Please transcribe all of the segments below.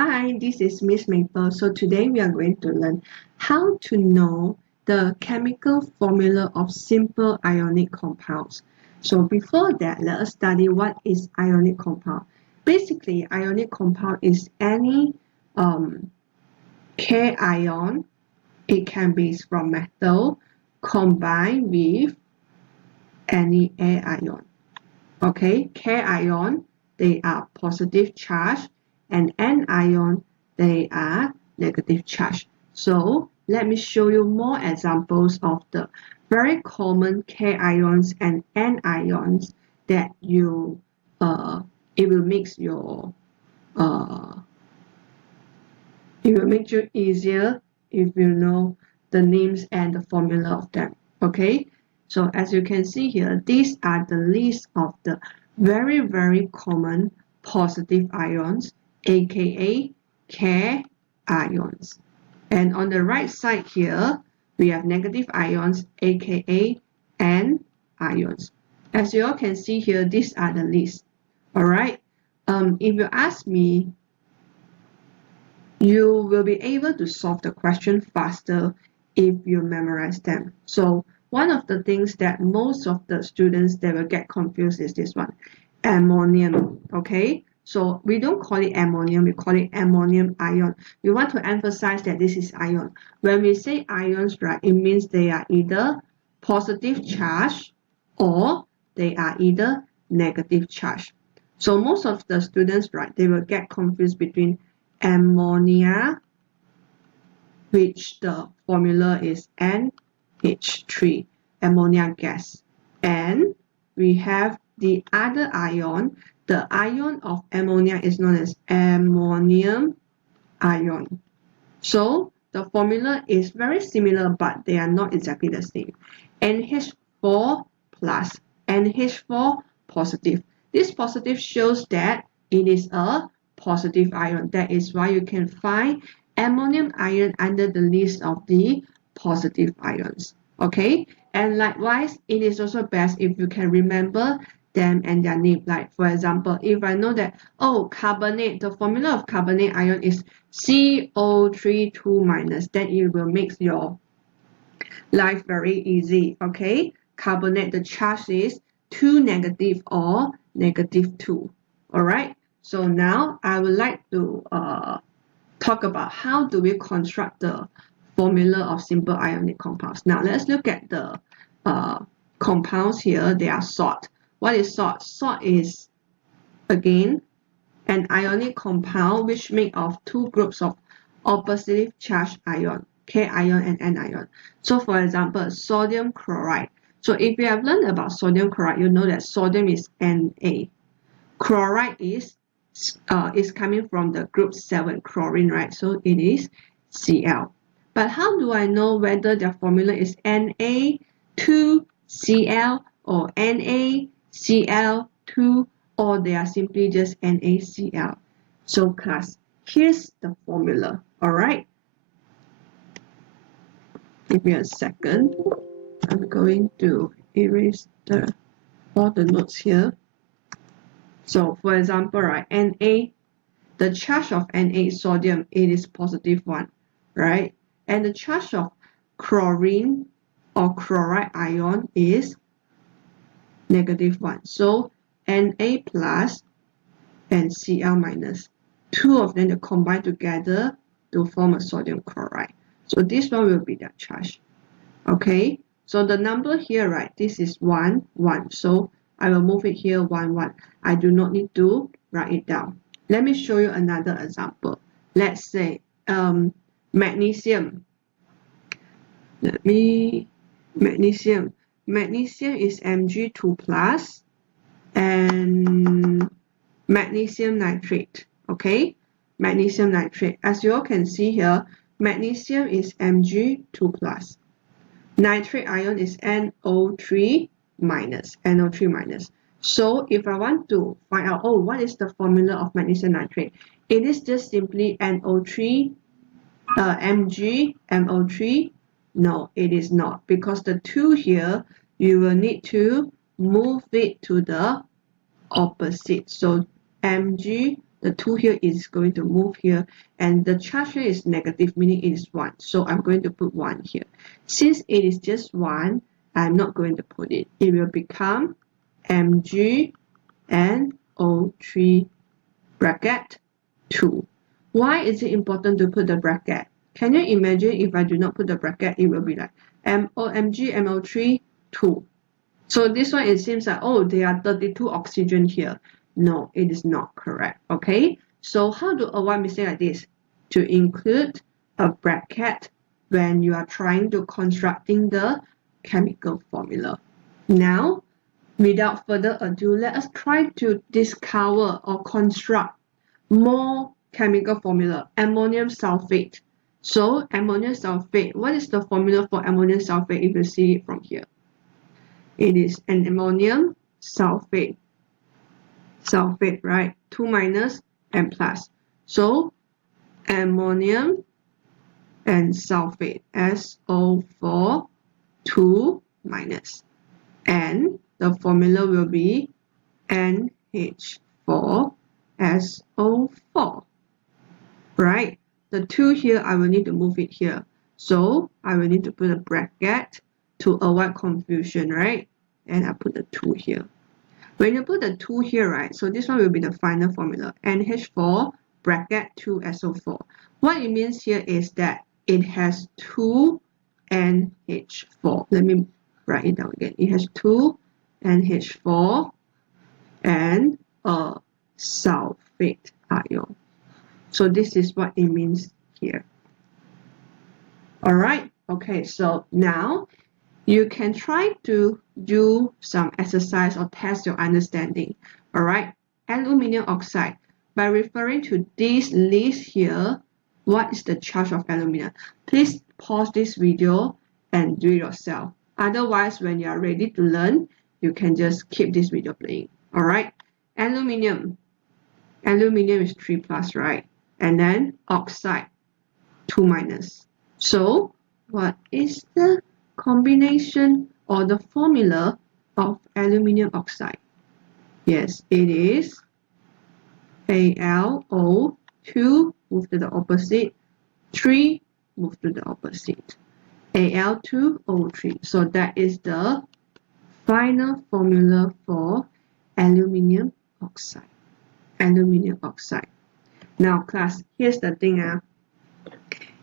Hi, this is Miss Maple. So today we are going to learn how to know the chemical formula of simple ionic compounds. So before that, let us study what is ionic compound. Basically, ionic compound is any K-ion. It can be from metal combined with any A-ion. Okay, K-ion, they are positive charge, and N-ion, they are negative charge. So let me show you more examples of the very common K-ions and N-ions that it will make you easier if you know the names and the formula of them. Okay, so as you can see here, these are the list of the very common positive ions, aka K ions. And on the right side here, we have negative ions, aka N ions. As you all can see here, these are the list. All right. If you ask me, you will be able to solve the question faster if you memorize them. So one of the things that most of the students that will get confused is this one, ammonium. Okay, so we don't call it ammonium, we call it ammonium ion. We want to emphasize that this is ion. When we say ions, right, it means they are either positive charge or they are either negative charge. So most of the students, right, they will get confused between ammonia, which the formula is NH3, ammonia gas. And we have the other ion. The ion of ammonia is known as ammonium ion. So the formula is very similar, but they are not exactly the same. NH4 plus, NH4 positive. This positive shows that it is a positive ion. That is why you can find ammonium ion under the list of the positive ions. Okay, and likewise, it is also best if you can remember them and their name. Like for example, if I know that, oh, carbonate, the formula of carbonate ion is CO3 2-, then it will make your life very easy. Okay, carbonate, the charge is 2 negative or -2. All right, so now I would like to talk about how do we construct the formula of simple ionic compounds. Now let's look at the compounds here. They are salt. What is salt? Salt is, again, an ionic compound which made of two groups of opposite charged ion, K-ion and N-ion. So for example, sodium chloride. So if you have learned about sodium chloride, you know that sodium is Na. Chloride is coming from the group 7, chlorine, right? So it is Cl. But how do I know whether their formula is Na2Cl or NaCl2, or they are simply just NaCl? So class, here's the formula. All right, give me a second. I'm going to erase all the notes here. So for example, right, Na, the charge of Na, sodium, it is +1, right? And the charge of chlorine or chloride ion is -1. So Na plus and Cl minus, two of them combine together to form a sodium chloride. So this one will be their charge. Okay, so the number here, right, this is 1, 1. So I will move it here 1, 1. I do not need to write it down. Let me show you another example. Let's say magnesium. Magnesium. Magnesium is Mg2 plus and magnesium nitrate. Okay, magnesium nitrate. As you all can see here, magnesium is Mg2 plus. Nitrate ion is NO3 minus. NO3 minus. So if I want to find out, oh, what is the formula of magnesium nitrate? It is just simply NO3, MgMO3. No, it is not, because the 2 here, you will need to move it to the opposite. So Mg the 2 here is going to move here, and the charge here is negative, meaning it is 1. So I'm going to put 1 here. Since it is just 1, I'm not going to put it. It will become MgNO3 bracket 2. Why is it important to put the bracket? Can you imagine if I do not put the bracket, it will be like MgNO3 2. So this one, it seems like, oh, there are 32 oxygen here. No, it is not correct. Okay, so how to avoid mistake like this? To include a bracket when you are trying to constructing the chemical formula. Now, without further ado, let us try to discover or construct more chemical formula. Ammonium sulfate. So ammonium sulfate, what is the formula for ammonium sulfate if you see it from here? It is an ammonium sulfate. Sulfate, right? 2 minus and plus. So ammonium and sulfate, SO4 2 minus. And the formula will be NH4SO4. Right? The 2 here, I will need to move it here. So I will need to put a bracket to avoid confusion, right? And I put the 2 here. When you put the 2 here, right, so this one will be the final formula, NH4 bracket 2SO4. What it means here is that it has 2 NH4. Let me write it down again. It has 2 NH4 and a sulfate ion. So this is what it means here. All right. Okay, so now you can try to do some exercise or test your understanding. All right. Aluminium oxide. By referring to this list here, what is the charge of aluminium? Please pause this video and do it yourself. Otherwise, when you are ready to learn, you can just keep this video playing. All right. Aluminium. Aluminium is 3 plus, right? And then oxide, 2 minus. So what is the combination or the formula of aluminium oxide? Yes, it is AlO2, move to the opposite, 3, move to the opposite, Al2O3. So that is the final formula for aluminium oxide. Aluminium oxide. Now class, here's the thing.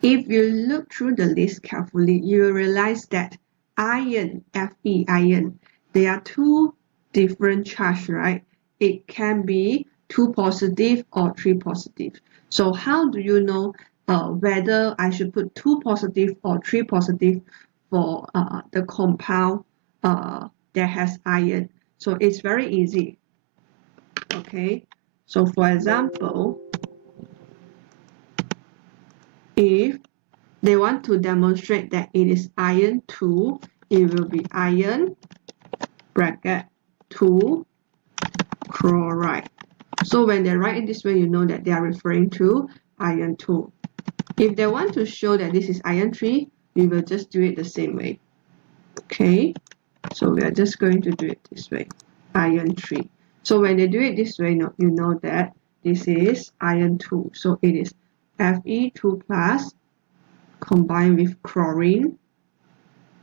If you look through the list carefully, you will realize that iron, Fe, iron, there are 2 different charges, right? It can be 2 positive or 3 positive. So how do you know whether I should put 2 positive or 3 positive for the compound that has iron? So it's very easy. Okay, so for example, if they want to demonstrate that it is iron 2, it will be iron bracket 2 chloride. So when they write it this way, you know that they are referring to iron 2. If they want to show that this is iron 3, we will just do it the same way. Okay, so we are just going to do it this way, iron 3. So when they do it this way, you know that this is iron 2. So it is Fe2 plus combined with chlorine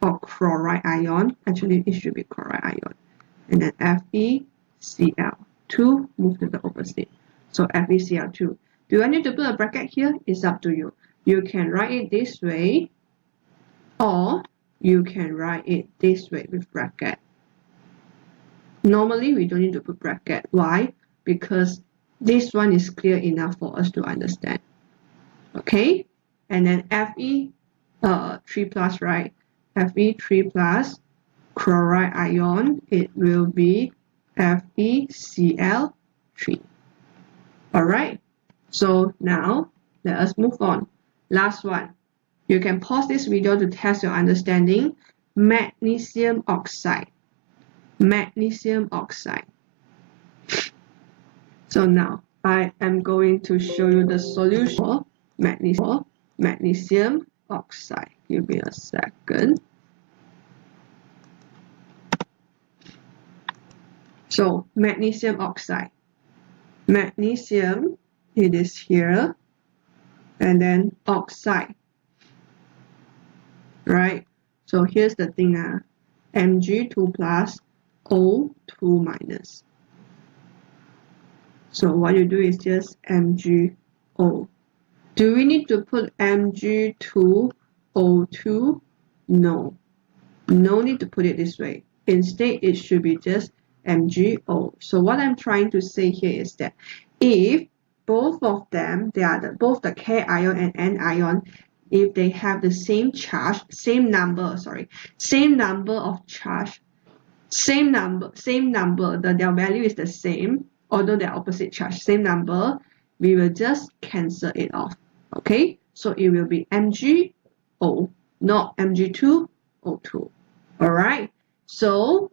or chloride ion. Actually, it should be chloride ion. And then FeCl2, move to the opposite. So FeCl2. Do I need to put a bracket here? It's up to you. You can write it this way, or you can write it this way with bracket. Normally, we don't need to put bracket. Why? Because this one is clear enough for us to understand. Okay? And then Fe 3 plus, right? Fe3 plus chloride ion, it will be FeCl3. Alright, so now let us move on. Last one. You can pause this video to test your understanding. Magnesium oxide. Magnesium oxide. So now I am going to show you the solution for magnesium oxide. Give me a second. So magnesium oxide. Magnesium, it is here, and then oxide, right? So here's the thing, Mg2 plus O2 minus. So what you do is just MgO. Do we need to put Mg2O2? No. No need to put it this way. Instead, it should be just MgO. So what I'm trying to say here is that if both of them, they are both the K ion and N ion, if they have the same charge, same number of charge, same number, their value is the same, although they're opposite charge, same number, we will just cancel it off. Okay, so it will be MgO, not Mg2O2. All right, so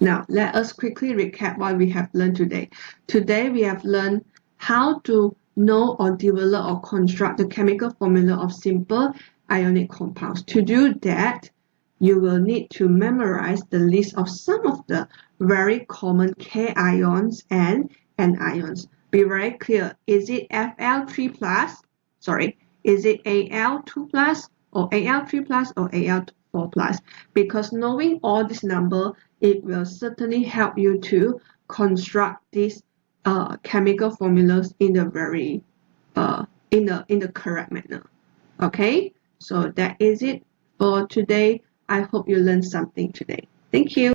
now let us quickly recap what we have learned today. Today we have learned how to know or develop or construct the chemical formula of simple ionic compounds. To do that, you will need to memorize the list of some of the very common K ions and N ions. Be very clear, is it Fl3 plus? Sorry, is it Al2 plus or Al3 plus or Al4 plus? Because knowing all this number, it will certainly help you to construct these chemical formulas in the very in the correct manner. Okay, so that is it for today. I hope you learned something today. Thank you.